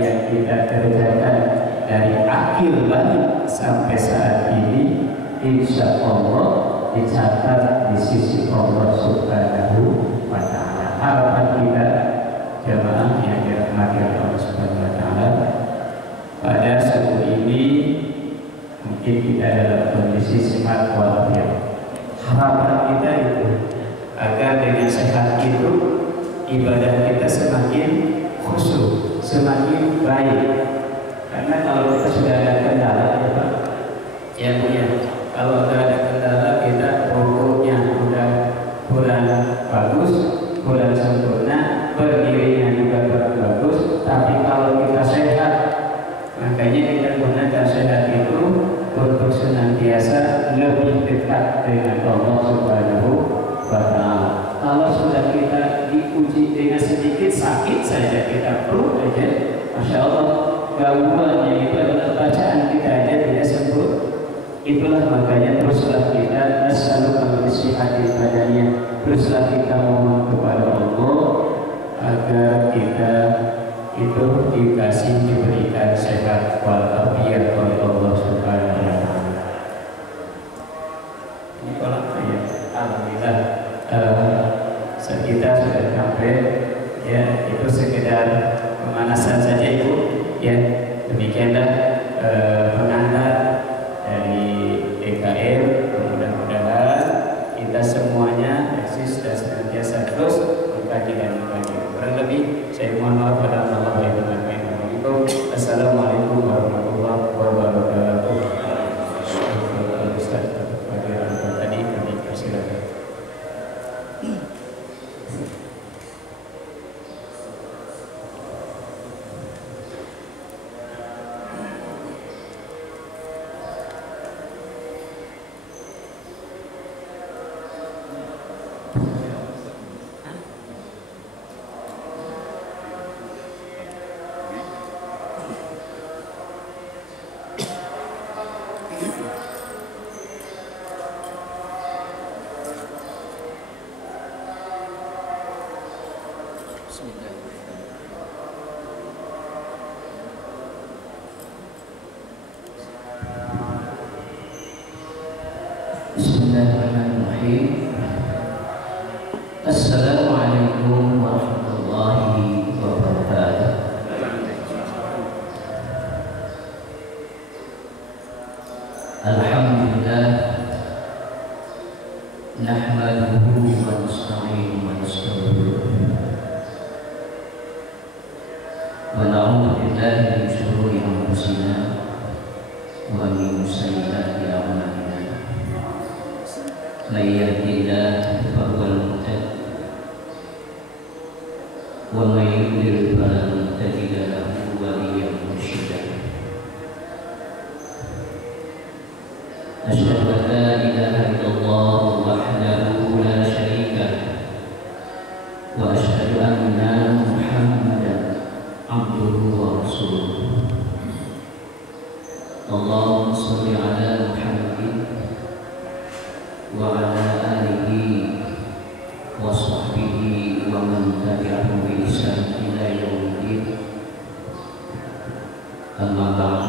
yang kita kerjakan dari akhir balik sampai saat ini, insya Allah dicatat di sisi Allah Subhanahu wa Ta'ala. Harapan kita jemaah yang dirahmati Allah Subhanahu wa Ta'ala, pada subuh ini mungkin kita dalam kondisi sehat walafiat. Harapan kita itu agar dengan sehat itu ibadah kita semakin khusyuk, semakin baik. Karena kalau kita sudah ada kendala, ya Pak, ya Bu ya, kalau sudah ada kendala kita rukuknya udah kurang bagus, kurang sempurna, berdirinya juga kurang bagus. Tapi kalau kita sehat, makanya kita gunakan sehat itu untuk senantiasa lebih dekat dengan Allah Subhanahu wa Ta'ala. Kalau sudah kita diuji dengan sedikit sakit saja, kita perlu aja, Masya Allah, gangguannya itu adalah bacaan kita aja tidak sembuh. Itulah makanya teruslah kita selalu bersihat padanya, teruslah kita mohon kepada Allah agar kita itu diberikan sehat walafiat oleh Allah Subhanahu wa Ta'ala. Ini kalau ya, alhamdulillah kita sudah sampai, ya itu sekedar pemanasan saja Ibu, ya demikianlah pengantar dari EKM. Mudah-mudahan kita semuanya eksis dan senantiasa terus mengkaji dan mengkaji. Kurang lebih saya mohon maaf pada Allah wa ibu. Assalamualaikum warahmatullahi wabarakatuh. Ustaz tadi kami persilakan. Bismillahirrahmanirrahim. Assalamualaikum warahmatullahi wabarakatuh. Alhamdulillah, nahmaduhu wa nasta'inuhu wa nastaghfiruh wa na'udzu billahi min shururi anfusina wa min sayyiati a'malina. من يهد الله فهو المهتد ومن يضلل فلن تجد له وليا مرشدا. أشهد أن لا إله إلا الله وحده لا شريك له وأشهد أن محمدا عبده ورسوله. اللهم صل على محمد وعلى آله وصحبه ومن تبعهم بإحسان إلى يوم الدين. أما بعد،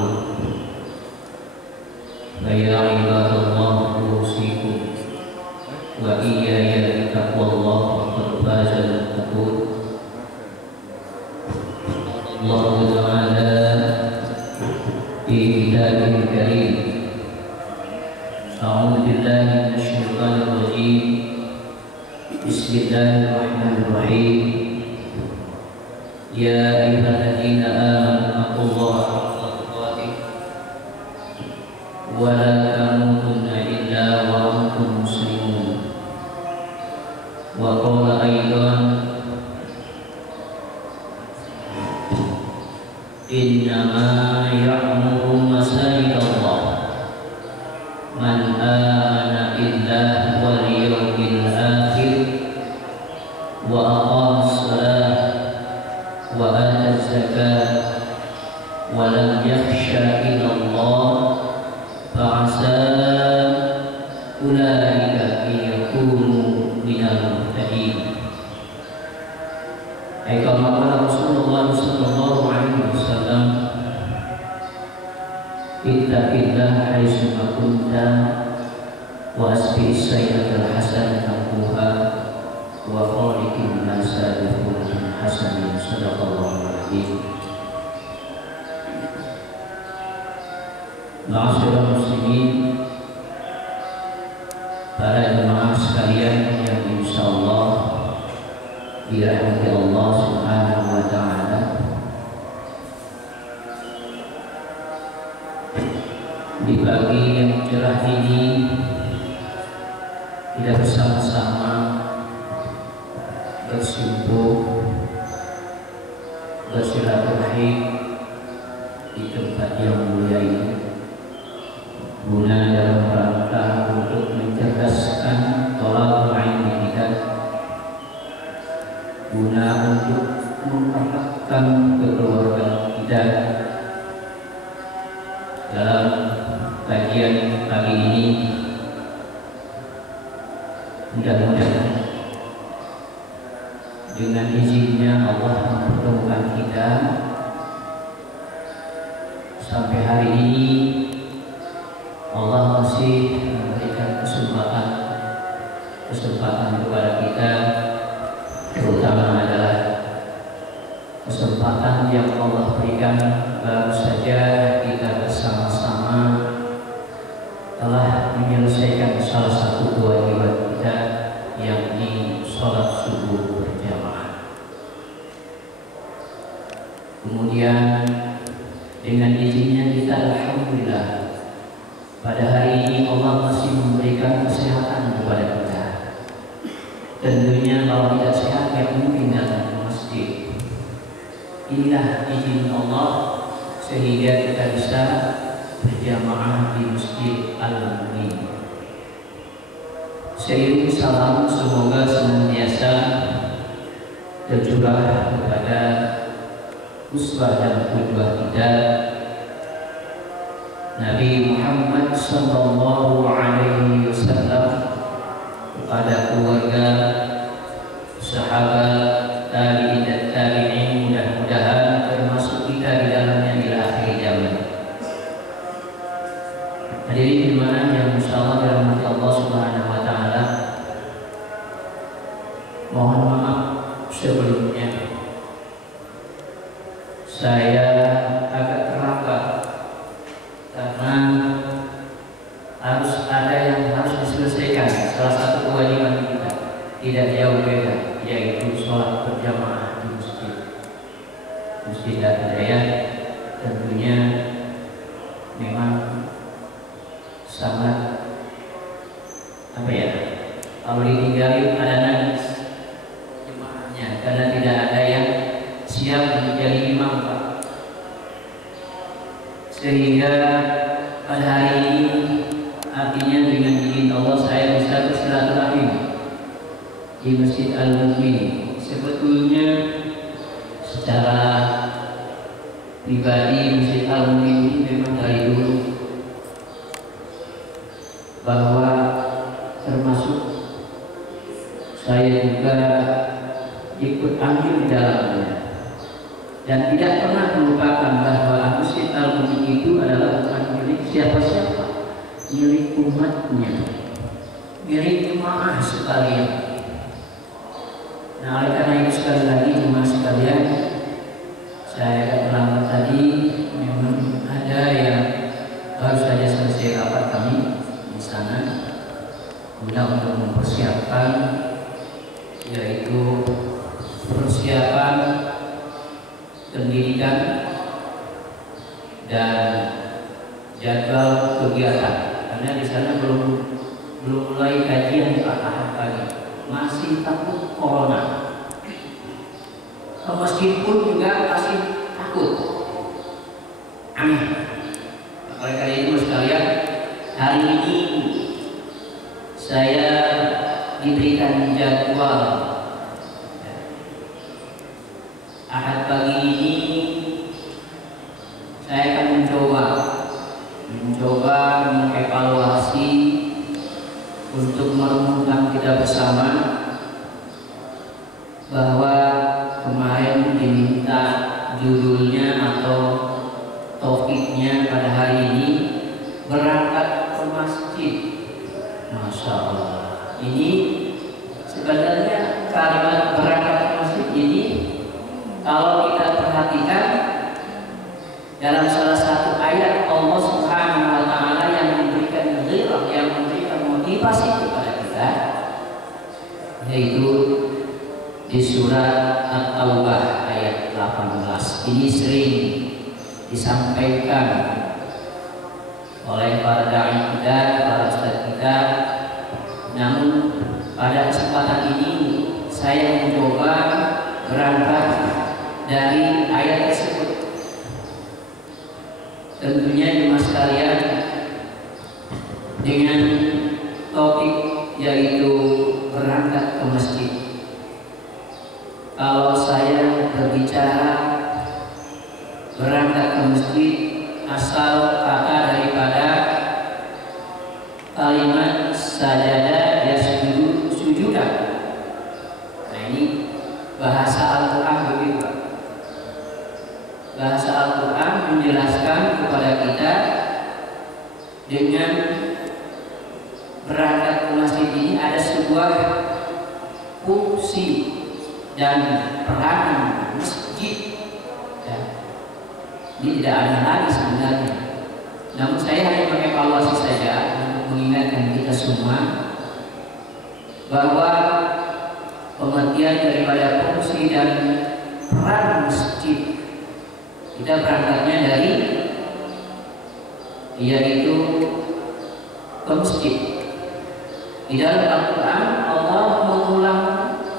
فيا عباد الله أوصيكم وإياي بتقوى الله فقد فاز المتقون. الله تعالى في كتابه الكريم: أعوذ بالله من الشيطان الرجيم، بسم الله الرحمن الرحيم. يا أيها الذين آمنوا اتقوا الله حق تقاته ولا تموتن إلا وأنتم مسلمون. وقال أيضا: إنما يعمر مساجد الله من آمن بالله واليوم الآخر وأقام الصلاة وآتى الزكاة ولم يخش إلا الله فعسى أولئك أن يكونوا من المهتدين. Kama qala Rasulullah sallallahu alaihi wasallam fillah haitsuma kunta wa asbi sayyi'atal hasanah tamhuha wa khaliqin nasa bi khuluqin hasanin. Shadaqallahul azim. Ma'asyiral muslimin, para jemaah sekalian yang insyaallah dirahmati Allah Subhanahu wa taala. Di pagi yang cerah ini kita bersama-sama bersimpul bersilaturahim di tempat yang mulia ini, guna dalam rangka untuk mencerdaskan thalabul ilmi kita, guna untuk memperhatikan kekeluargaan kita. Dalam kajian pagi ini mudah-mudahan dengan izinnya Allah mempertemukan kita. Sampai hari ini Allah masih memberikan kesempatan kepada kita, terutama adalah kesempatan yang Allah berikan baru saja kita bersama-sama telah menyelesaikan salah satu kewajiban kita, yakni sholat subuh berjamaah. Kemudian dengan izinnya kita alhamdulillah pada hari ini Allah masih memberikan kesehatan kepada kita. Tentunya kalau tidak sehat ya mungkin datang ke masjid. Inilah izin Allah sehingga kita bisa berjamaah di Masjid Al-Mu'min. Seiring salam semoga senantiasa tercurah kepada uswah dan qudwah kita Nabi Muhammad sallallahu alaihi wasallam, kepada keluarga, sahabat, tabi'in dan tabi'in, mudah-mudahan termasuk kita di dalamnya ila akhir zaman. Hadirin jemaah yang insyaallah dirahmati Allah Subhanahu wa taala, mohon maaf sebelumnya saya agak terlambat karena harus ada yang harus diselesaikan. Salah satu kewajiban kita tidak jauh beda, yaitu sholat berjamaah di Masjid Al-Hidayah. Tentunya memang sangat kalau ditinggalin ada nangis jemaahnya karena tidak ada yang siap menjadi imam, Pak. Sehingga pada hari ini artinya dengan izin Allah saya bisa bersilaturahim di Masjid Al-Mu'min. Sebetulnya secara pribadi Masjid Al-Mu'min ini memang dari dulu bahwa termasuk saya juga ikut ambil di dalamnya dan tidak pernah melupakan bahwa Masjid Al-Mu'min itu adalah bukan milik siapa-siapa, milik umatnya, milik jemaah sekalian. Nah, oleh karena itu sekali lagi jemaah sekalian, saya agak terlambat tadi, memang ada yang baru saja selesai rapat kami di sana guna untuk mempersiapkan, yaitu persiapan pendidikan dan jadwal kegiatan, karena di sana belum mulai kajian di Ahad pagi, masih takut corona. Ke masjid pun juga masih takut. Amin. Oleh karena itu sekalian, hari ini saya diberikan jadwal Ahad pagi ini. Saya akan mencoba mengevaluasi untuk merenungkan kita bersama bahwa kemarin diminta judulnya atau topiknya pada hari ini berangkat ke masjid. Masya Allah. Ini sebenarnya kalimat berangkat ke masjid ini kalau kita perhatikan dalam salah satu ayat Allah Subhanahu wa taala yang memberikan ghirah, yang memberikan motivasi kepada kita, yaitu di surat At-Taubah ayat 18. Ini sering disampaikan oleh para dai kita, para ustaz kita. Namun pada kesempatan ini saya mencoba berangkat dari ayat tersebut. Tentunya jemaah sekalian, dengan topik yaitu berangkat ke masjid. Kalau saya berbicara berangkat ke masjid, asal kata daripada kalimat sajada yasjudu sujudan. Nah, ini bahasa Al-Quran begitu. Bahasa Al-Quran menjelaskan kepada kita dengan berangkat ke masjid ini ada sebuah fungsi dan peranan masjid. Ya. Ini tidak ada lagi sebenarnya. Namun saya hanya mengevaluasi saja untuk mengingatkan kita semua bahwa pengertian daripada fungsi dan peran masjid, kita berangkatnya dari yaitu ke masjid. Di dalam Al-Quran Allah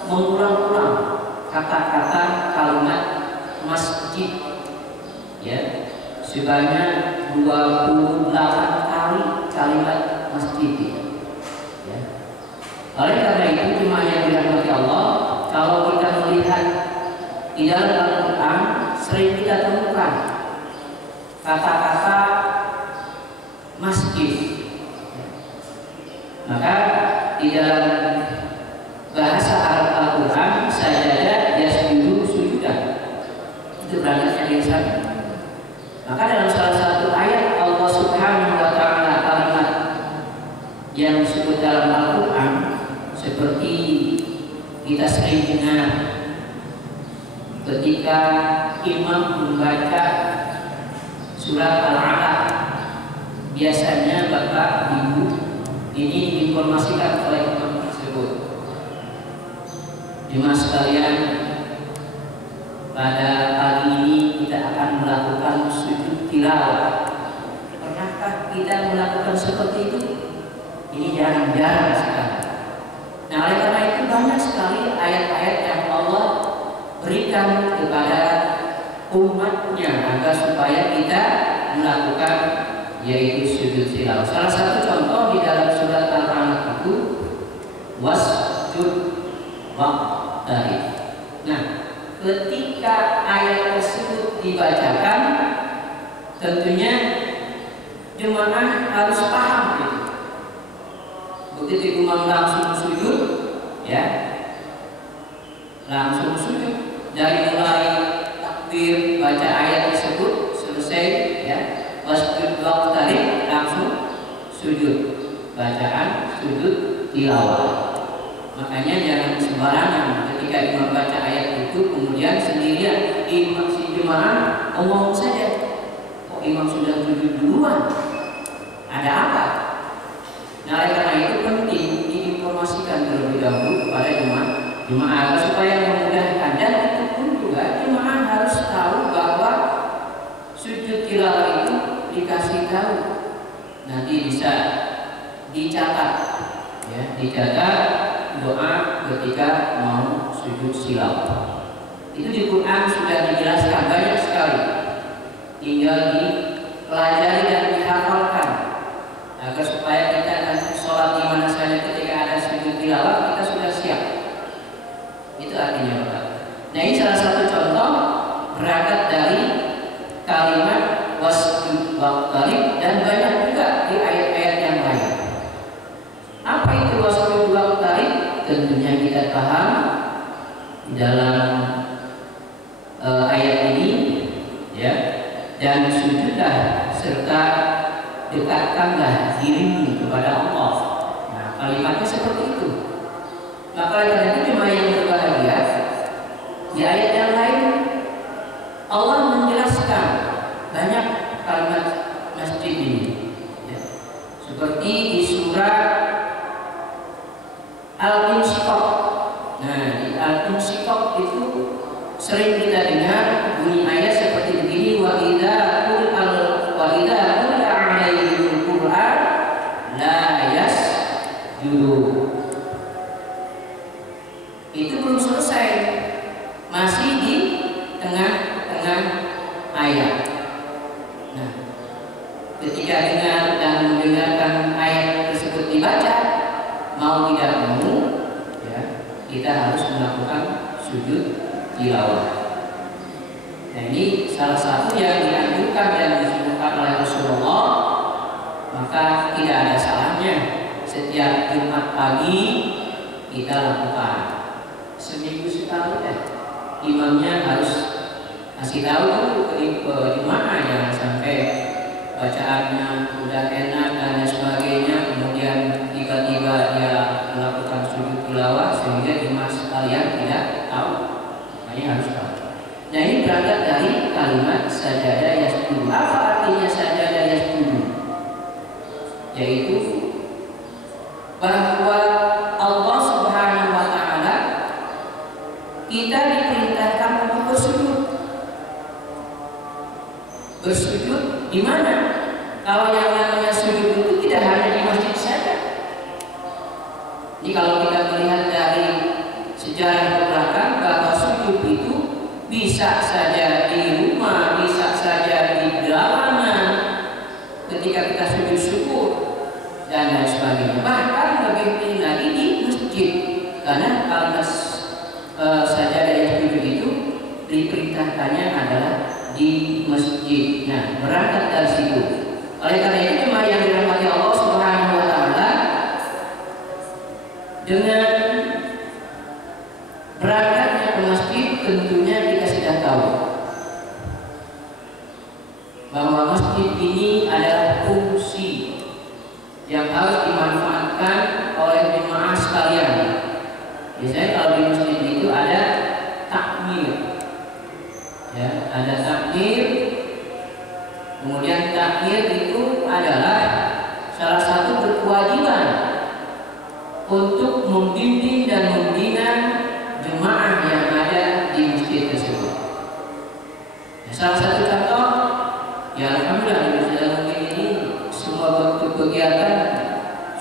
mengulang-ulang kata-kata kalimat masjid, ya, sebanyak 28 kali kalimat masjid, ya. Oleh karena itu jemaah yang dirahmati Allah, kalau kita melihat di dalam Al-Quran sering kita temukan kata-kata masjid. Maka di dalam bahasa Arab Al-Quran sajada yasjudu sujudan, itu berangkatnya dari sana. Maka dalam salah satu ayat Allah Subhanahu wa taala kalimat yang disebut dalam Al-Quran seperti kita sering dengar ketika imam membaca surat Al-Alaq. Biasanya Bapak Ibu ini diinformasikan oleh imam tersebut. Jemaah sekalian, pada pagi ini kita akan melakukan sujud tilawah. Pernahkah kita melakukan seperti itu? Ini jarang-jarang sekali. Nah, oleh karena itu banyak sekali ayat-ayat yang Allah berikan kepada umatnya agar supaya kita melakukan yaitu sujud tilawah. Salah satu contoh di dalam surat Al-Alaq itu wasjud waqtarib. Nah, ketika ayat tersebut dibacakan, tentunya jemaah harus paham gitu. Begitu imam langsung sujud, ya, langsung sujud dari mulai takbir baca ayat tersebut selesai, ya, wasjud waqtarib langsung sujud, bacaan sujud tilawah. Makanya jangan sembarangan ketika imam baca ayat itu kemudian sendirian imam si jemaah ngomong saja, kok imam sudah sujud duluan, ada apa? Nah, oleh karena itu penting diinformasikan terlebih dahulu kepada jemaah supaya memudahkan, dan itu pun juga jemaah harus tahu bahwa sujud tilawah itu dikasih tahu, nanti bisa dicatat, ya, dicatat doa ketika mau sujud tilawah. Itu di Quran sudah dijelaskan banyak sekali, tinggal dipelajari dan dihafalkan agar supaya kita nanti sholat di mana saja ketika ada sujud tilawah kita sudah siap. Itu artinya Bapak. Nah, ini salah satu contoh berangkat dari kalimat wasjud waqtarib, dan banyak juga di ayat-ayat yang lain. Apa itu wasjud waqtarib? Tentunya kita paham di dalam ayat ini, ya, dan sujudlah serta dekatkanlah dirimu kepada Allah. Nah, kalimatnya seperti itu. Maka karena itu jemaah yang berbahagia, di ayat yang lain Allah menjelaskan banyak kalimat masjid ini, ya. Seperti di surat Al-Insyiqaq. Nah, di Al-Insyiqaq itu sering kita dengar bunyi ayat seperti begini, wa idza qila alaihimul Qur'an la yasjudun. Itu belum selesai, masih di tengah-tengah ayat. Nah, ketika dengar dan mendengarkan ayat tersebut dibaca, mau tidak mau, ya, kita harus melakukan sujud tilawah. Nah, ini salah satu yang dianjurkan dan disunnahkan oleh Rasulullah. Maka tidak ada salahnya setiap Jumat pagi kita lakukan. Seminggu sekali ya, imamnya harus kasih tahu dulu ke jemaah, jangan sampai bacaannya udah enak dan lain sebagainya, kemudian tiba-tiba dia melakukan sujud tilawah sehingga jemaah sekalian tidak tahu. Makanya harus tahu. Nah, ini berangkat dari kalimat sajadah yasjudu. Apa artinya sajadah yasjudu? Yaitu bahwa Allah Subhanahu wa Ta'ala, kita diperintahkan untuk bersujud. Bersujud di mana? Kalau yang namanya sujud itu tidak hanya di masjid saja. Jadi kalau kita melihat dari sejarah ke belakang, bahwa sujud itu bisa saja di rumah, bisa saja di jalanan, ketika kita sujud syukur dan lain sebagainya. Bahkan lebih tinggi lagi di masjid, karena kalimat sajadah yang sujud itu diperintahkannya adalah di masjid. Nah, berangkat dari situ. Oleh karena itu, jemaah yang dirahmati Allah Subhanahu wa Ta'ala, dengan berangkatnya ke masjid, tentunya kita sudah tahu bahwa masjid ini adalah fungsi yang harus dimanfaatkan oleh jemaah sekalian. Biasanya kalau di masjid itu ada takmir, ya, ada takmir. Kemudian takmir itu adalah salah satu berkewajiban untuk membimbing dan membina jemaah yang ada di masjid tersebut. Ya, salah satu contoh, ya alhamdulillah di masjid mungkin ini semua bentuk kegiatan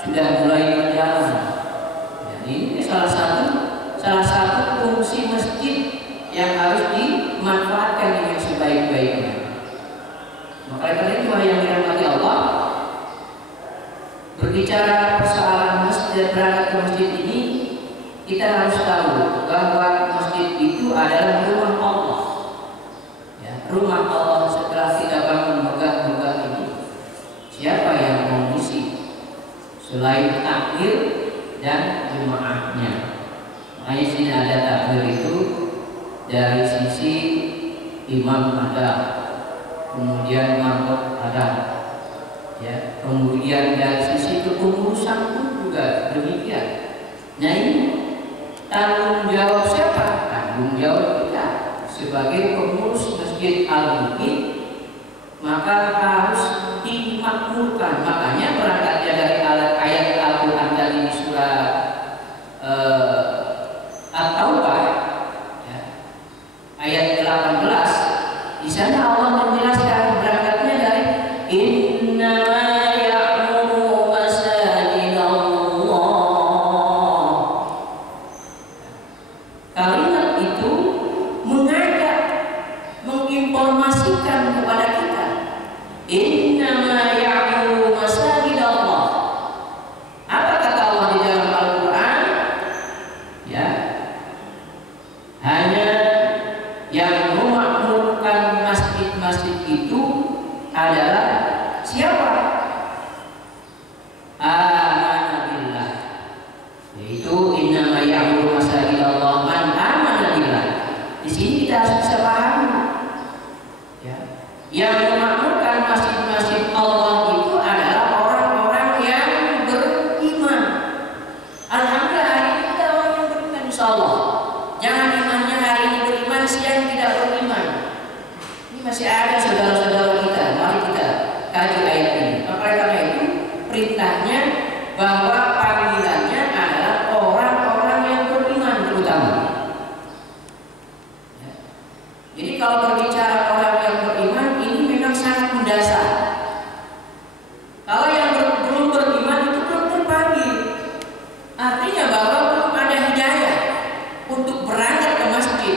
sudah mulai berjalan. Ya, ini salah satu fungsi masjid yang harus dimanfaatkan dengan sebaik-baiknya. Maka karena itu yang dirahmati Allah, berbicara persoalan masjid, berangkat ke masjid ini, kita harus tahu bahwa masjid itu adalah rumah Allah. Ya, rumah Allah. Setelah kita bangun megah-megah ini, siapa yang mengisi selain takmir dan jemaahnya? Makanya sini ada takmir itu dari sisi imam ada, kemudian mangkok ada, ya, kemudian dari sisi kepengurusan pun juga demikian. Nah, ini tanggung jawab siapa? Tanggung jawab kita sebagai pengurus Masjid Al-Muqin, maka harus dimakmurkan. Makanya berangkatnya dari ayat Al-Quran tadi di surah At-Taubah, ya, ayat 18, di sana Allah menjelaskan berangkatnya dari innama ya'muru masajidallah. Kalimat itu mengajak, menginformasikan kepada kita, innama ya'muru masajidallah. Apa kata Allah di dalam Al-Quran? Ya, hanya yang memakmurkan masjid-masjid itu adalah siapa? Amana billah. Yaitu innama ya'muru masajidallah man amana billah. Di sini kita harus bisa paham, ya, yang memakmurkan masjid-masjid Allah itu adalah masih ada saudara-saudara kita. Mari kita kaji ayat ini. Maka karena itu perintahnya bahwa panggilannya adalah orang-orang yang beriman terutama. Ya. Jadi kalau berbicara orang yang beriman ini memang sangat mendasar. Kalau yang belum beriman itu belum terpanggil. Artinya bahwa belum ada hidayah untuk berangkat ke masjid.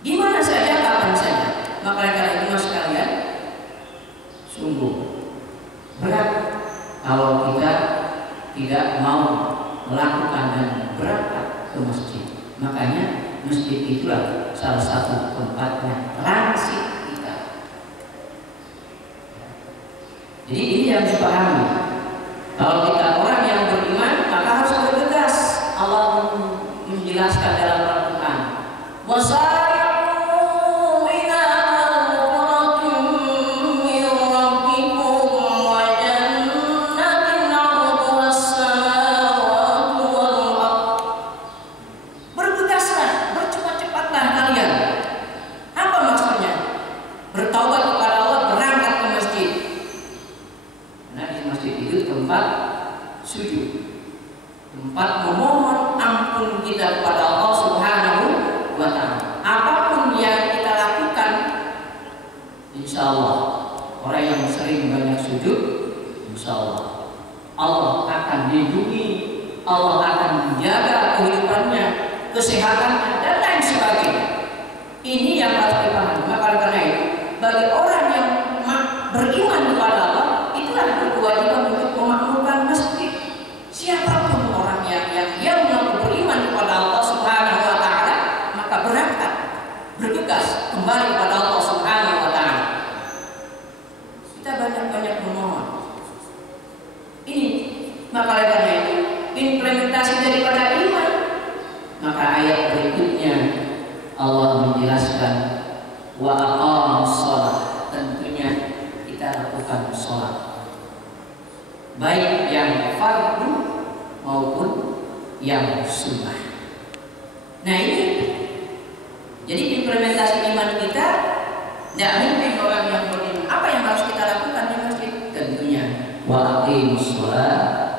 Di mana saja, kapan saja. Maka karena itu mas sekalian, sungguh berat kalau kita tidak mau melakukan dan berangkat ke masjid. Makanya masjid itulah salah satu tempatnya transit kita. Jadi ini yang dipahami. Kalau kita orang yang beriman, maka harus bergegas. Allah menjelaskan dalam Al-Quran. Tempat memohon ampun kita kepada Allah Subhanahu wa Ta'ala. Apapun yang kita lakukan, insya Allah orang yang sering banyak sujud, insya Allah Allah akan lindungi, Allah akan menjaga kehidupannya, kesehatannya dan lain sebagainya. Ini yang harus dipahami. Maka karena itu bagi orang yang beriman kepada Allah, itulah berkewajiban untuk memakmurkan masjid. Siapapun orang yang mengaku beriman kepada Allah Subhanahu wa Ta'ala, maka berangkat, bergegas kembali kepada Allah Subhanahu wa Ta'ala. Kita banyak-banyak memohon. Ini maka karena itu implementasi daripada iman. Maka ayat berikutnya Allah menjelaskan wa aqamus shalah, tentunya kita lakukan sholat, baik yang fardu maupun yang sunnah. Nah ini jadi implementasi iman kita. Tidak mungkin orang yang beriman. Apa yang harus kita lakukan di masjid? Tentunya wa aqimus shalah,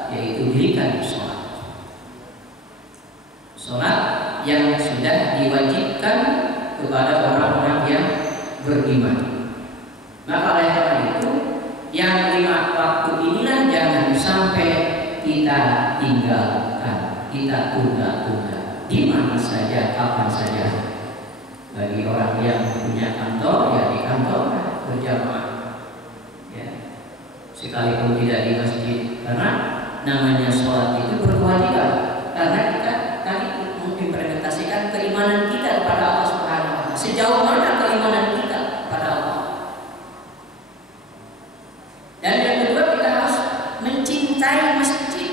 yaitu dirikan sholat. Sholat yang sudah diwajibkan kepada orang-orang yang beriman. Maka oleh karena itu yang 5 waktu inilah jangan sampai kita tinggalkan, kita tunda-tunda di mana saja, kapan saja. Bagi orang yang punya kantor, ya di kantor berjamaah, ya. Sekalipun tidak di masjid, karena namanya sholat itu berkewajiban. Karena kita tadi mengimplementasikan keimanan kita kepada Allah Subhanahu wa Ta'ala. Sejauh mana keimanan kita kepada Allah? Dan yang kedua, kita harus mencintai masjid.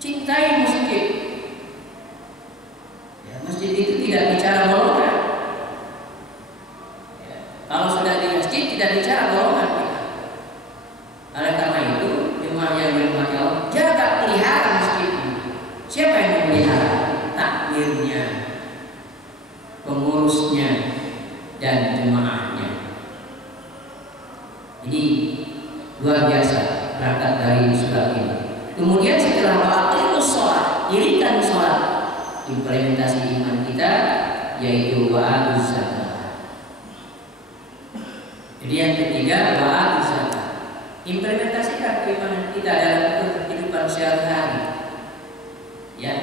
Cintai masjid. Ya, masjid itu tidak bicara golongan. Ya, kalau sudah di masjid tidak bicara golongan. Oleh karena itu, jemaah yang dirahmati Allah, jaga pelihara masjid ini. Siapa yang memelihara? Takmirnya, pengurusnya, dan jemaahnya. Ini luar biasa berangkat dari surat ini. Kemudian setelah wa'aqimus shalah, dirikan sholat, implementasi iman kita yaitu wa'atuz zakat. Jadi yang ketiga wa'atuz zakat, implementasikan keimanan kita dalam kehidupan sehari-hari. Ya,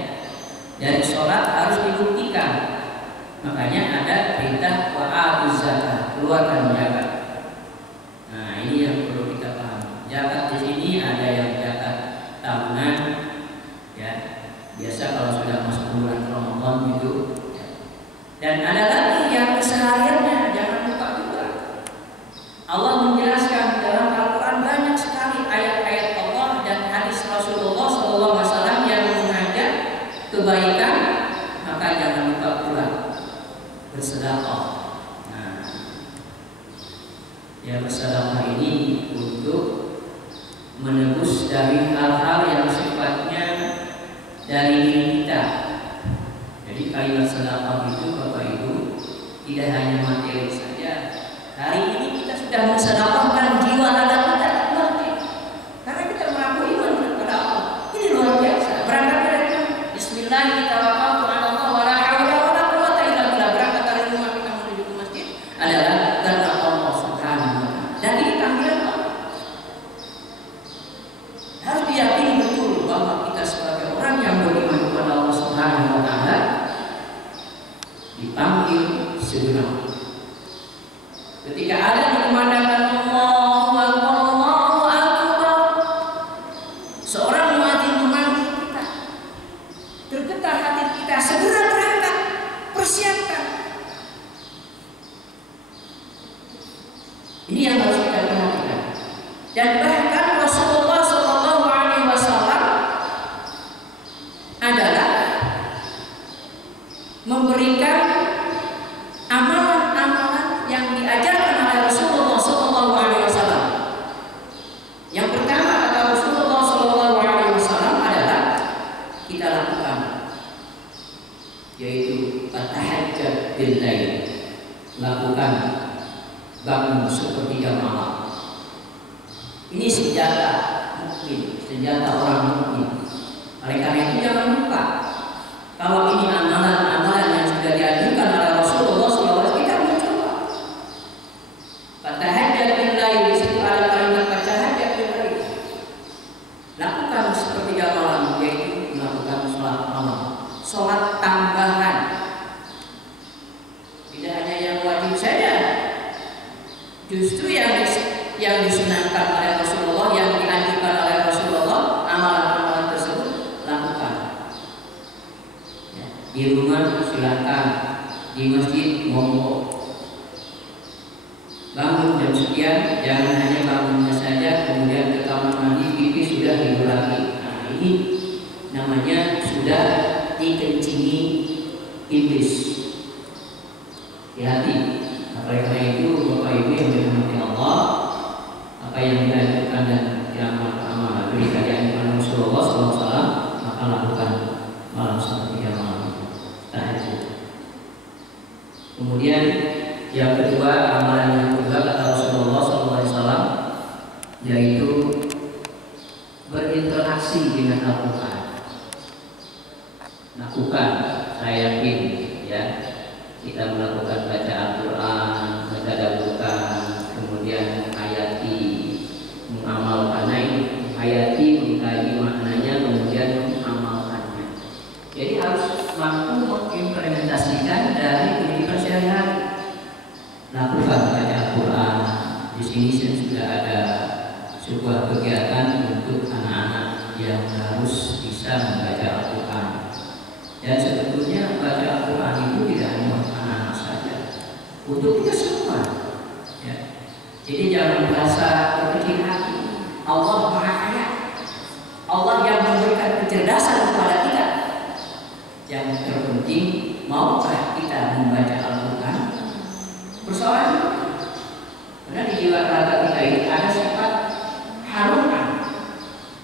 dari sholat harus dibuktikan. Makanya ada perintah wa'atuz zakat, keluarkan zakat. Nah, ini yang perlu kita pahami. Zakat di sini ada yang zakat tahunan, ya. Biasa kalau sudah masuk bulan Ramadan itu. Ya. Dan ada lagi yang kesehariannya, jangan lupa juga. Allah menjelaskan dalam Al-Quran banyak sekali ayat-ayat Allah dan hadis Rasulullah SAW yang mengajak kebaikan, maka jangan lupa pula bersedekah. Ya, bersedekah ini untuk menebus dari hal-hal yang sifatnya dari diri kita. Ya, Jadi kalimat sedekah itu Bapak Ibu tidak hanya materi saja. Hari ini kita sudah mensedekahkan jiwa raga kita di masjid. Karena kita mengaku iman kepada Allah. Ini luar biasa. Berangkat dari Bismillah kita tawakkaltu 'ala Allah wa la haula wa la quwwata illa billah. Berangkat dari rumah kita menuju ke masjid adalah karena Allah Subhanahu wa taala. Dan ini panggilan Allah. Harus diyakini betul bahwa kita sebagai orang yang beriman kepada Allah Subhanahu wa taala dipanggil segera. Ketika ada dikumandangkan Allahu Akbar, Allahu Akbar, seorang muadzin memanggil kita, tergetar hati kita, segera berangkat, persiapkan. Ini yang harus kita perhatikan. Dan bahkan Rasulullah Shallallahu Alaihi Wasallam adalah memberikan amalan-amalan yang diajarkan oleh Rasulullah Shallallahu Alaihi Wasallam. Yang pertama kata Rasulullah Shallallahu Alaihi Wasallam adalah kita lakukan, yaitu tahajjud bil lail, lakukan bangun sepertiga malam. Ini senjata mukmin, senjata orang mukmin. Oleh karena itu jangan lupa, kalau ini amalan-amalan yang sudah diajarkan oleh Rasulullah SAW, kita mencoba. Tahajjud bil lail, di situ ada kalimat tahajjud bil lail. Lakukan sepertiga malam, yaitu melakukan sholat malam, sholat tambahan. Tidak hanya yang wajib saja, justru yang disunahkan oleh Rasulullah, yang dianjurkan oleh Rasulullah, amalan-amalan tersebut lakukan. Ya, di rumah silakan, di masjid monggo. Bangun jam sekian, jangan hanya bangunnya saja kemudian ke kamar mandi pipi sudah dikurangi. Nah, ini namanya sudah dikencingi iblis. Hati-hati. Oleh karena itu Bapak Ibu yang dirahmati Allah, apa yang dilakukan dan diamalkan berikan dianjurkan Rasulullah SAW, maka lakukan malam sepertiga malam tahajud. Kemudian yang kedua, amalan yang kedua kata Rasulullah SAW, yaitu berinteraksi dengan Al-Quran. Lakukan, saya yakin ya, kita melakukan baca Al-Quran, mentadabburkan, kemudian hayati, mengamalkan, hayati, mengkaji maknanya, kemudian mengamalkannya. Jadi harus mampu mengimplementasikan dari kehidupan sehari-hari. Lakukan baca Al-Quran. Di sini sudah ada sebuah kegiatan untuk anak-anak yang harus bisa membaca Al-Quran. Dan sebetulnya baca Al-Quran itu tidak hanya anak-anak saja, untuk kita semua. Ya. Jadi jangan merasa berkecil hati. Allah Maha Kaya. Allah yang memberikan kecerdasan kepada kita. Yang terpenting, maukah kita membaca Al-Quran? Persoalan, karena di jiwa raga kita ini ada sifat harukan,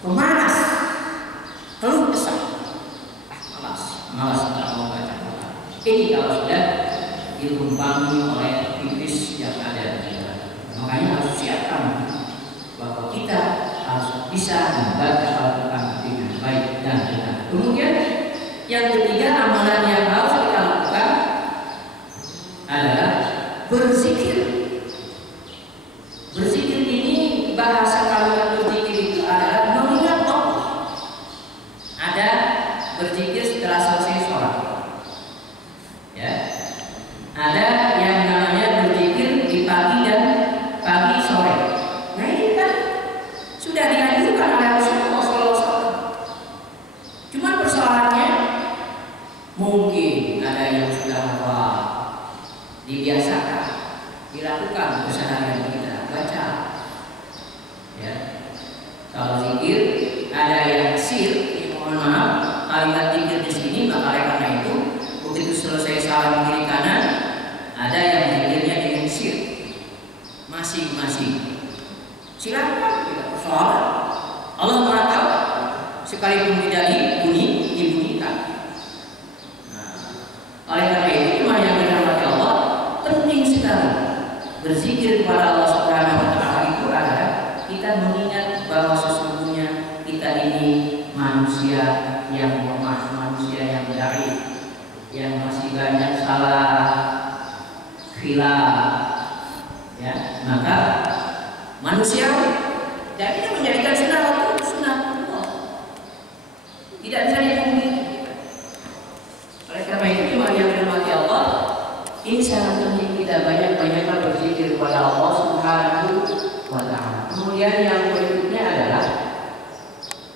pemanas, keluh kesah. Malas tidak mau baca Al-Quran. Ini kalau sudah ditumpangi oleh iblis yang ada di dalam. Makanya harus siapkan bahwa kita harus bisa membaca Al-Quran dengan baik dan benar. Kemudian yang ketiga, amalan yang harus kita lakukan adalah berzikir. Berzikir ini, bahasa kalimat berzikir itu adalah mengingat Allah. Ada berzikir setelah selesai sholat, ya. Ada yang namanya berzikir di pagi dan pagi sore. Nah ini kan sudah dianjurkan oleh Rasulullah SAW. Cuma persoalannya mungkin ada yang sudah hafal, dibiasakan, dilakukan keseharian kita baca. Ya. Kalau zikir ada yang sir, mohon maaf, kalimat zikir di sini, maka karena itu begitu selesai salam kiri kanan, ada yang zikirnya dengan sir, masing-masing. Silakan, tidak persoalan. Allah Maha tahu, sekalipun tidak dibunyikan. Nah, Berzikir kepada Allah Subhanahu wa taala itu adalah kita mengingat bahwa sesungguhnya kita ini manusia yang lemah, manusia yang dhaif, yang masih banyak salah, khilaf, ya. Maka manusia dan kita menjadikan sunnah itu sunnah Allah, tidak bisa dipungkiri. Oleh karena itu, jemaah yang dirahmati Allah, ini sangat penting kita banyak-banyaklah berzikir kepada Allah Subhanahu wa taala. Kemudian yang berikutnya adalah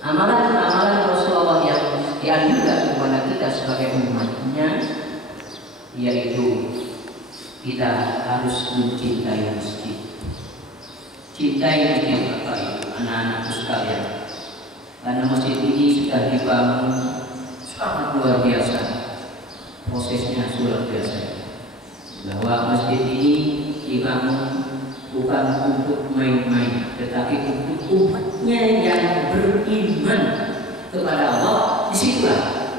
amalan-amalan Rasulullah yang dianjurkan kepada kita sebagai umatnya, yaitu kita harus mencintai masjid. Cintai masjid Bapak Ibu, anak-anakku sekalian. Karena masjid ini sudah dibangun sangat luar biasa. Prosesnya luar biasa. Bahwa masjid ini dibangun bukan untuk main-main, tetapi untuk umatnya yang beriman kepada Allah. Disitulah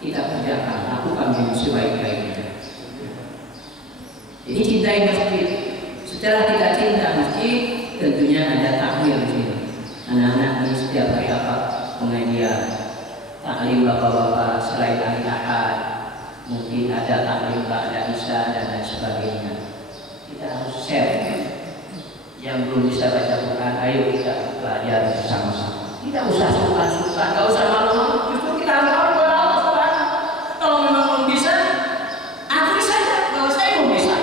kita kerjakan, lakukan yang sebaik-baiknya. Jadi cintai masjid. Setelah kita cinta masjid, tentunya ada takmir di sini. Anak-anak ini setiap hari apa? Pengajian, taklim bapak-bapak selain hari Ahad, mungkin ada taklim ba'da Isya dan lain sebagainya. Kita harus share. Yang belum bisa baca Quran, ayo kita belajar bersama-sama. Tidak usah sungkan-sungkan, tidak usah malu-malu. Justru kita harus tahu bahwa Allah Subhanahu. Kalau memang belum bisa, akui saja bahwa saya belum bisa.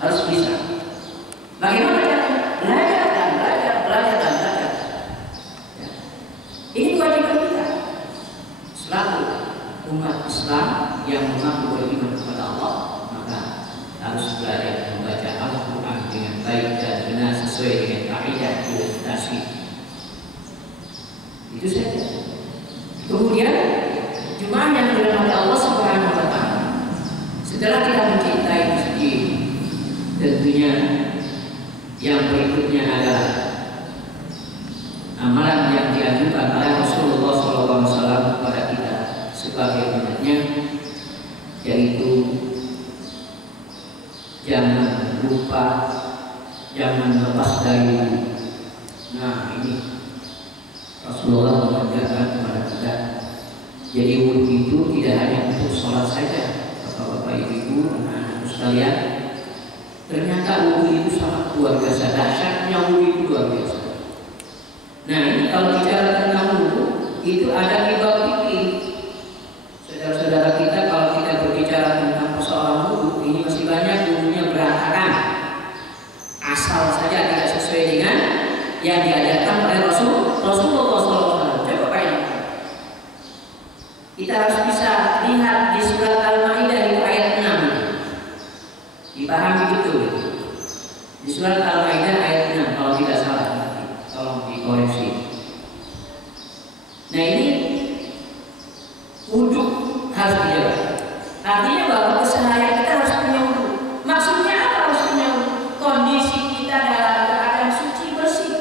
Harus bisa. Bagaimana caranya? Belajar dan belajar, belajar dan belajar. Ya. Ini kewajiban kita. Selalu umat Islam yang mengaku beriman kepada Allah, maka harus belajar membaca Al-Quran dengan baik dan benar sesuai dengan kaidah tajwid. Itu saja. Kemudian jemaah yang dirahmati Allah Subhanahu wa taala, setelah kita mencintai masjid, tentunya yang berikutnya adalah amalan yang dianjurkan oleh Rasulullah SAW kepada kita sebagai umatnya, yaitu jangan lupa, jangan lepas dari wudhu. Nah, ini Rasulullah mengajarkan kepada kita. Jadi wudhu itu tidak hanya untuk sholat saja, bapak-bapak, ibu-ibu, anak-anak sekalian. Ternyata wudhu itu sangat luar biasa, dahsyatnya wudhu itu luar biasa. Nah, ini kalau bicara tentang wudhu, itu ada di bab fikih. Saudara-saudara kita, kalau kita berbicara tentang persoalan wudhu, ini masih banyak wudhunya berantakan. Asal saja tidak sesuai dengan yang diajarkan oleh Rasulullah SAW. Coba bayangkan. Kita harus bisa lihat di surat Al-Maidah itu ayat 6. Dipahami betul. Di surat Al-Maidah ayat 6 kalau tidak salah. Tolong dikoreksi. Nah, ini wudhu harus dijaga. Artinya bahwa keseharian kita harus punya wudhu. Maksudnya apa harus punya wudhu? Kondisi kita dalam keadaan suci bersih.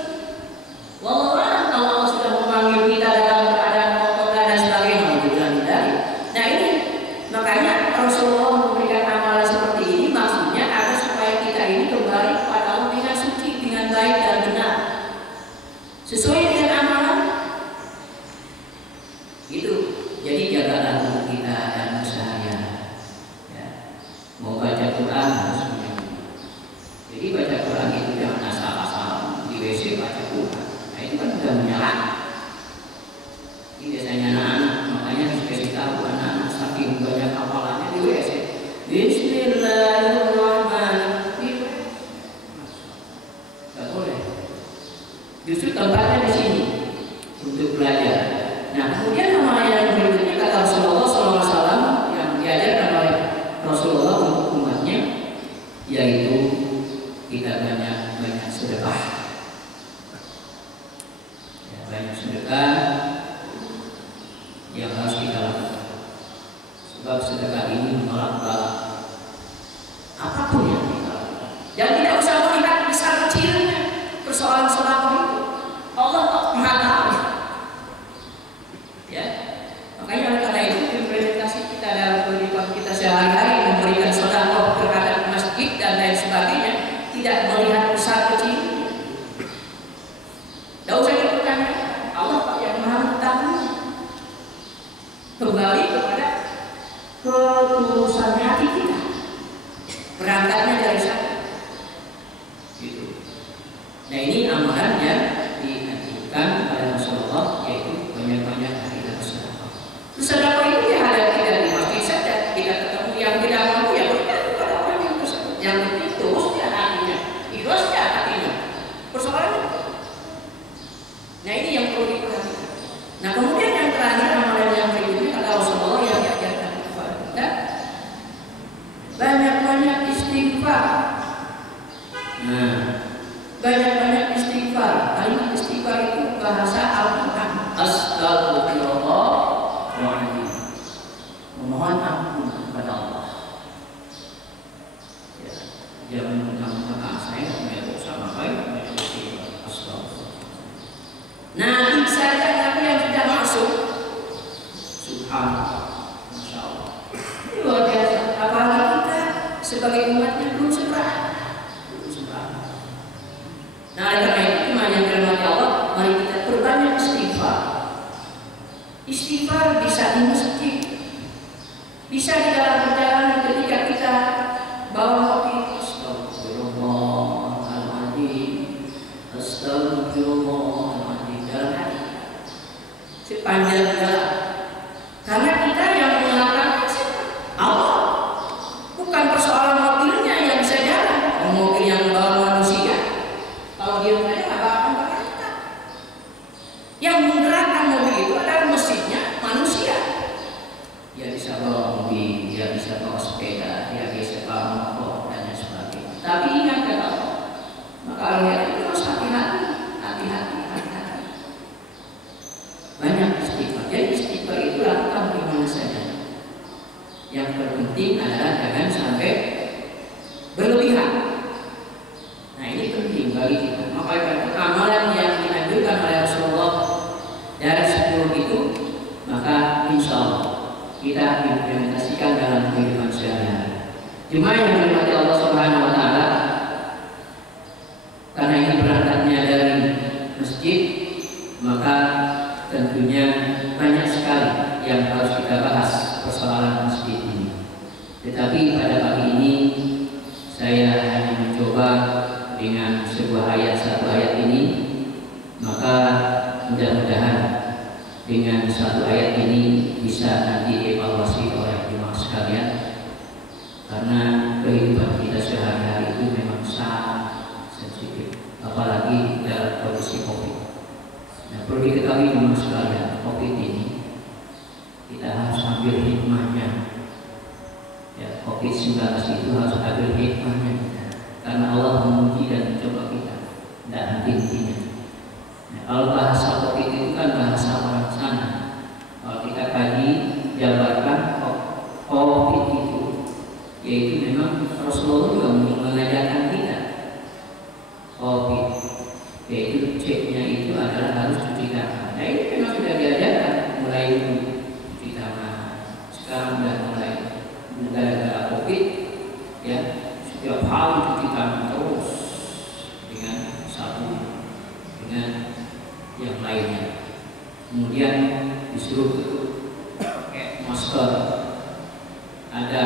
Wallahu a'lam, kalau Allah sudah memanggil kita dalam keadaan kotor dan sebagainya, dari. Nah, ini makanya Rasulullah memberikan amalan seperti ini, maksudnya agar supaya kita ini kembali kepada Allah dengan suci, dengan baik dan benar, sesuai dengan amalan. Itu. Jadi jagalah wudhu kita dan keseharian. Ya. Mau baca Quran harus punya wudhu. Jadi baca Quran itu jangan asal-asal di WC baca Quran. Nah, itu kan sudah menyala. Ini biasanya anak-anak, makanya harus kasih tahu anak-anak saking banyak hafalannya di WC. Bismillahirrahmanirrahim. Tidak boleh. Justru tempatnya di sini untuk belajar. Nah, kemudian amalan yang berikutnya kata Rasulullah SAW yang diajarkan oleh Rasulullah untuk umatnya, yaitu kita banyak sedekah. Ya, banyak sedekah yang harus kita lakukan. Sebab sedekah ini menolak bala. Apapun yang kita lakukan. Dan tidak usah melihat besar kecilnya persoalan sedekah itu. Allah Maha tahu. Ya. Makanya oleh karena itu implementasi kita dalam kehidupan kita sehari-hari memberikan sedekah terhadap masjid tidak mampu ya berikan kepada orang yang tersebut. Yang penting tulusnya hatinya, ikhlasnya hatinya. Persoalannya. Nah ini yang perlu diperhatikan. Nah kemudian yang terakhir amalan yang berikutnya kata Rasulullah yang diajarkan kepada kita, banyak-banyak istighfar. Nah, banyak-banyak istighfar. Kalimat istighfar itu bahasa Al-Quran. Astagfirullahaladzim. Memohon ampun kepada Allah. Ya, jangan menggunakan saya punya dosa baik, punya istighfar. Astagfirullah. Nabi saja Nabi yang sudah masuk. Subhanallah. Masya Allah. Ini luar biasa. Apalagi kita sebagai umatnya belum seberapa. Nah, oleh karena itu yang dirahmati Allah, mari kita perbanyak istighfar. Istighfar bisa di masjid, bisa di dalam perjalanan ketika kita bawa kopi. Astagfirullahaladzim, astagfirullahaladzim dalam hati sepanjang jalan. Karena kita yang mengatakan Allah, bukan persoalan mobilnya yang bisa jalan, mobil yang bawa manusia. Kalau dia saja nggak akan berangkat. Yang menggerakkan mobil itu adalah mesinnya manusia. Dia bisa bawa mobil, dia bisa bawa sepeda, dia bisa bawa motor dan lain sebagainya. Tapi ingat kata Allah, maka lihat itu harus hati-hati. Banyak istighfar. Jadi istighfar itu lakukan di mana saja. Yang terpenting adalah jangan sampai berlebihan. Nah ini penting bagi kita. Maka amalan yang dianjurkan oleh Rasulullah dari 10 itu, maka insya Allah kita implementasikan dalam kehidupan sehari-hari. Jemaah yang dirahmati Allah Subhanahu Wa Taala, karena ini berangkatnya dari masjid, maka tentunya banyak sekali yang harus kita bahas persoalan masjid ini. Tetapi pada pagi ini saya hanya mencoba dengan sebuah ayat, satu ayat ini, maka mudah-mudahan dengan satu ayat ini bisa nanti dievaluasi oleh jemaah sekalian, karena kehidupan kita sehari-hari itu memang sangat sensitif, apalagi dalam kondisi COVID. Nah, perlu diketahui jemaah sekalian, COVID ini kita harus ambil hikmahnya. Ya, COVID-19 itu harus ambil hikmahnya kita. Karena Allah menguji dan mencoba kita, tidak henti-hentinya. Nah, kalau bahasa COVID itu kan bahasa orang sana. Kalau kita kaji, jabarkan COVID itu, yaitu memang Rasulullah juga mengajarkan kita COVID, yaitu ceknya itu adalah harus cuci tangan. Nah ini memang sudah diajarkan mulai cuci tangan. Sekarang sudah mulai negara-negara COVID, ya. Setiap hari cuci tangan terus dengan sabun, dengan yang lainnya. Kemudian disuruh pakai masker. Ada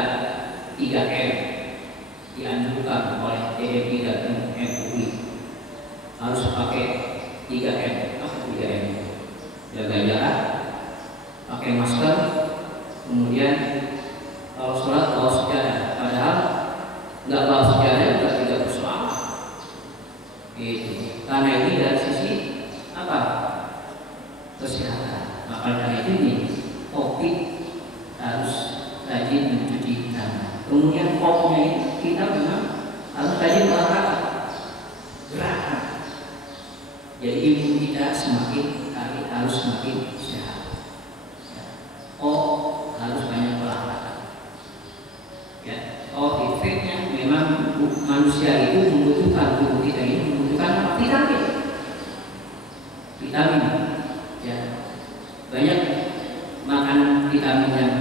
3M dianjurkan oleh TNI dan MUI, harus pakai 3M. 3M, jaga jarak, pakai masker, kemudian kalau sholat bawa sejadah. Padahal nggak bawa sejadah juga tidak bersoal. Gitu. Karena ini dari sisi apa? Kesehatan. Maka dari ini COVID harus rajin mencuci tangan. Kemudian COVID-nya ini kita memang harus rajin olahraga, gerakan. Jadi imun kita semakin hari harus semakin sehat. Harus banyak olahraga. Ya, efeknya memang manusia itu membutuhkan, tubuh kita ini membutuhkan vitamin. Vitamin, ya, banyak makanan vitamin yang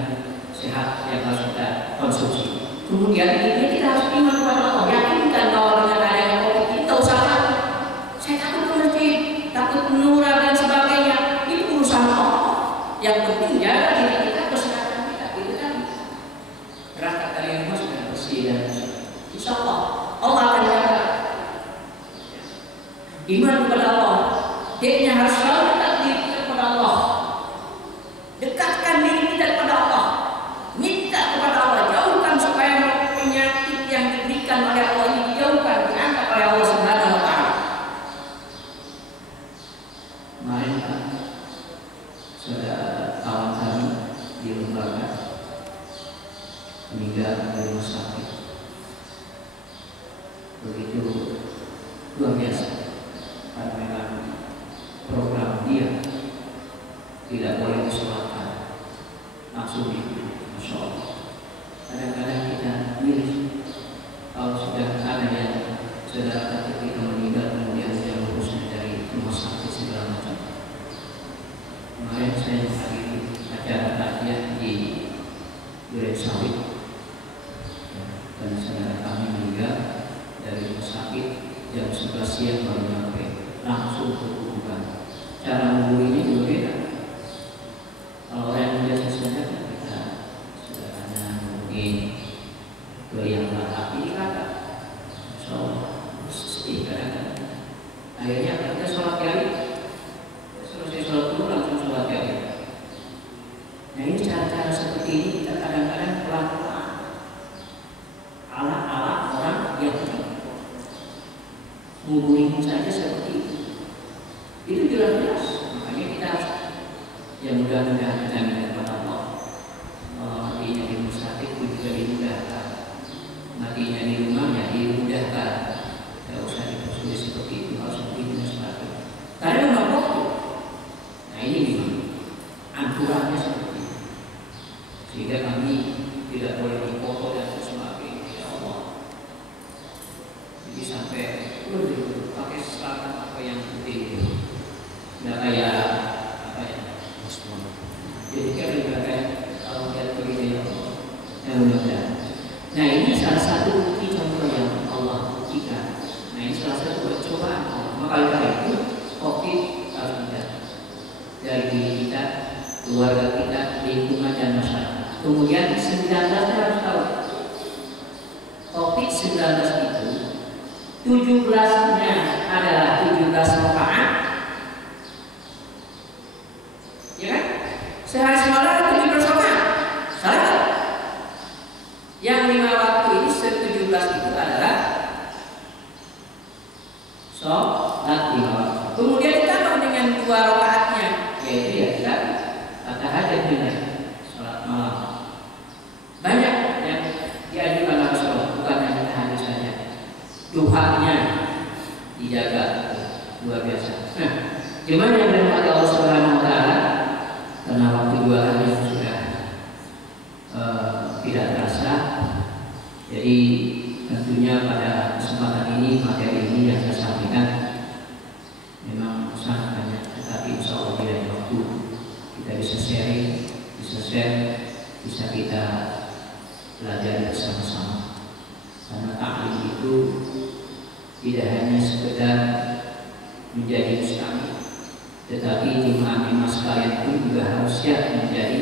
sehat yang harus kita konsumsi. Kemudian ini kita harus iman kepada Allah. Yakinkan bahwa dengan adanya COVID kita usaha. Saya takut ke masjid, takut menurut dan sebagainya. Itu urusan Allah. Yang penting jaga diri kita, kesehatan kita. Itu kan berangkat dari rumah sudah bersih dan insya Allah Allah akan jaga. Iman kepada Allah. Dia harus selalu dekat diri kita kepada Allah. Dekatkan diri kita kepada Allah. Minta kepada Allah, jauhkan rumah sakit. Begitu luar biasa. Karena memang program dia tidak boleh disolatkan langsung itu, Masya Allah. Kadang-kadang kita milih kalau sudah ada yang saudara kita meninggal kemudian dia mengurusnya dari rumah sakit segala macam. Kemarin saya menghadiri acara takziah di Duren Sawit dan saudara kami meninggal dari rumah sakit jam 11 siang baru nyampe, langsung ke kuburan. Cara menguburnya juga beda. Kalau orang yang biasa saja kita sudah ada mungkin ke yang lahap ini kata sedih kadang-kadang. Akhirnya kita sholat kali, selesai sholat dulu langsung sholat kali. Nah ini cara-cara seperti ini kita kadang-kadang pelan-pelan ala-ala orang yang nguburin saja seperti itu. Itu jelas-jelas. Makanya kita harus yang mudah-mudahan kita minta kepada Allah. Matinya di rumah sakit juga dimudahkan, matinya di rumahnya dimudahkan. Tidak usah dipersulit seperti itu, harus seperti itu seperti itu. Karena memang waktu. Nah ini gimana? Aturannya seperti itu. Sehingga kami tidak boleh dipotong dan sebagainya. Ya Allah. Jadi sampai pakai selatan apa yang putih itu. Tidak kayak apa ya? Jadi kan juga kayak kalau lihat begini ya Allah. Nah ini salah satu bukti contoh yang Allah buktikan. Nah ini salah satu cobaan Allah. Maka karena itu COVID harus kita dari diri kita, keluarga kita, lingkungan dan masyarakat. Kemudian 19 harus tahu COVID-19 itu 17-nya adalah 17 rakaat. Ya kan? Sehari semalam 17 rakaat. Salah. Yang 5 waktu ini 17 itu adalah sholat 5 waktu. Kemudian ditambah dengan 2 rakaatnya, yaitu ya kita tahajud dengan sholat malam. Banyak yang diajukan Rasulullah, bukan hanya tahajud saja. Duhanya dijaga, luar biasa. Nah, gimana yang dirahmati Allah Subhanahu Wa Taala? Karena waktu 2 hari sudah tidak terasa, jadi tentunya pada kesempatan ini materi ini yang saya sampaikan memang sangat banyak, tetapi insya Allah di lain waktu kita bisa sharing, bisa share, bisa kita belajar bersama-sama. Karena taklim itu tidak hanya sekedar menjadi mustami, tetapi jemaah-jemaah sekalian pun juga harus siap menjadi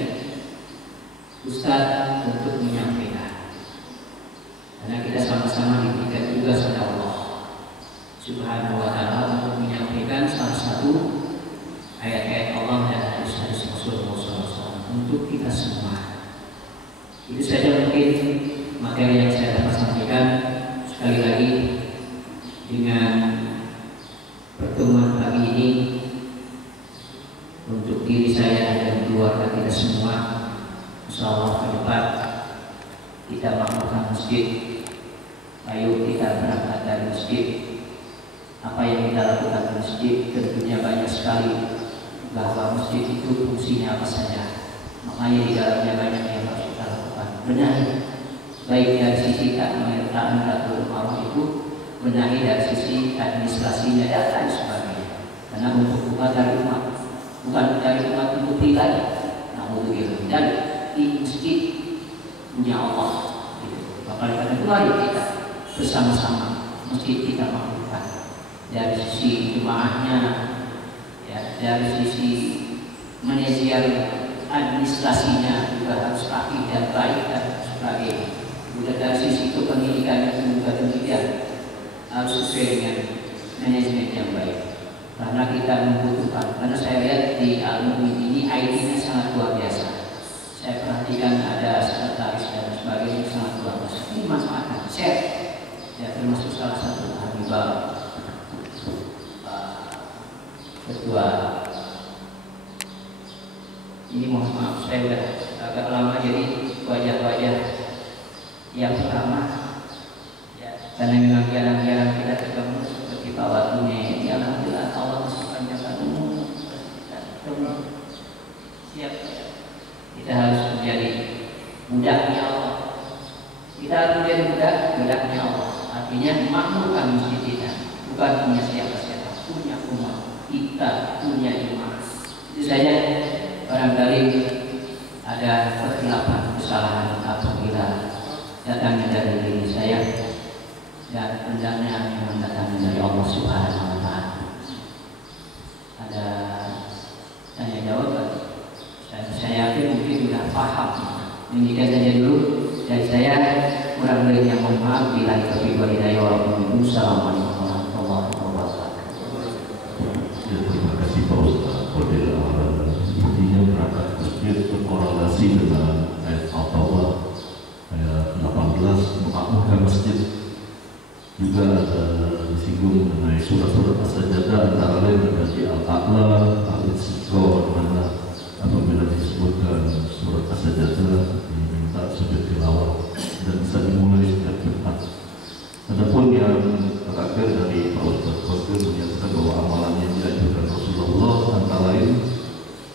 ustaz untuk menyampaikan. Karena kita sama-sama diberikan tugas oleh Allah Subhanahu Wa Taala untuk menyampaikan salah satu ayat-ayat Allah dan hadis-hadis Rasulullah SAW untuk kita semua. Itu saja mungkin materi yang saya dapat sampaikan. Sekali lagi dengan pertemuan pagi ini untuk diri saya dan keluarga kita semua, insyaallah ke depan kita makmurkan masjid. Ayo kita berangkat dari masjid. Apa yang kita lakukan di masjid tentunya banyak sekali, bahwa masjid itu fungsinya apa saja. Makanya di dalamnya banyak yang harus kita lakukan. Benahi, baik dari sisi ta'amulatul ma'ruf itu, benahi dari sisi administrasinya dan lain sebagainya. Karena untuk bukan dari umat, bukan dari umat untuk pribadi. Namun begitu dan di masjid punya Allah. Maka karena itu mari kita bersama-sama masjid kita makmurkan. Dari sisi jemaahnya, ya, dari sisi manajer administrasinya juga harus rapi dan baik dan sebagainya. Kemudian dari sisi kepemilikannya juga demikian, harus sesuai dengan manajemen yang baik. Karena kita membutuhkan. Karena saya lihat di Al-Mu'min ini IT-nya sangat luar biasa. Saya perhatikan ada sekretaris dan sebagainya sangat luar biasa. Ini manfaatkan, share. Ya, termasuk salah satu ahli baru. Ketua ini mohon maaf saya sudah agak lama, jadi wajah-wajah yang pertama, ya, karena memang jarang-jarang kita ketemu seperti Pak Wadune. Ya, alhamdulillah Allah masukkan ketemu. Siap, kita harus menjadi budaknya Allah. Kita harus menjadi budaknya Allah. Artinya makmurkan masjid kita, bukan punya siapa-siapa, punya umat kita, punya iman. Itu saja. Barangkali ada kesilapan, kesalahan apabila datangnya dari diri saya dan hendaknya memang datangnya dari Allah Subhanahu wa Ta'ala. Ada tanya jawab? Saya yakin mungkin sudah paham. Demikian saja dulu dari saya. Kurang lebihnya mohon maaf. Bila taufiq wal hidayah. Wassalamualaikum warahmatullahi wabarakatuh. Ya, terima kasih Pak Ustaz. Intinya berangkat masjid berkorelasi dengan ayat Al-Tawbah ayat 18, memakmurkan masjid. Juga ada disinggung mengenai surat-surat as-sajadah, antara lain ada di Al-A'la, Al-Istiqor, mana apabila disebutkan surat as-sajadah diminta sujud tilawah dan bisa dimulai setiap Jumat. Adapun yang terakhir dari Pak Ustaz Qadir menyatakan bahwa amalan yang dianjurkan Rasulullah antara lain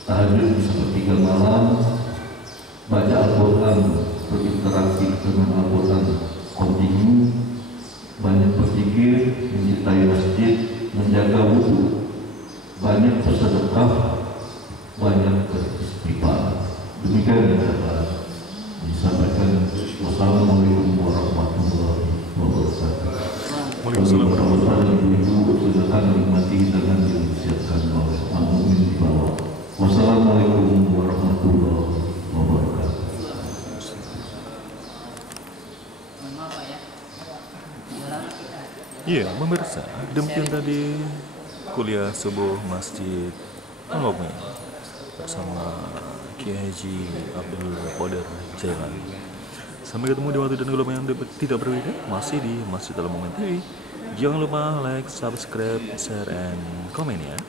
tahajud di sepertiga malam, baca Al-Quran, berinteraksi dengan Al-Quran kontinu, banyak berzikir, mencintai masjid, menjaga wudhu, banyak bersedekah, banyak beristighfar. Demikian yang dapat disampaikan. Wassalamualaikum warahmatullahi wabarakatuh. Waalaikumsalam warahmatullahi wabarakatuh. Ibu silakan menikmati hidangan yang disiapkan oleh Al-Mu'min di bawah. Wassalamualaikum warahmatullahi wabarakatuh. Iya, pemirsa, demikian tadi kuliah subuh Masjid Al-Mu'min bersama Kiai Haji Abdul Qadir Jailani. Sampai ketemu di waktu dan gelombang yang tidak berbeda, masih di Masjid Al-Mu'min TV. Jangan lupa like, subscribe, share, and comment ya.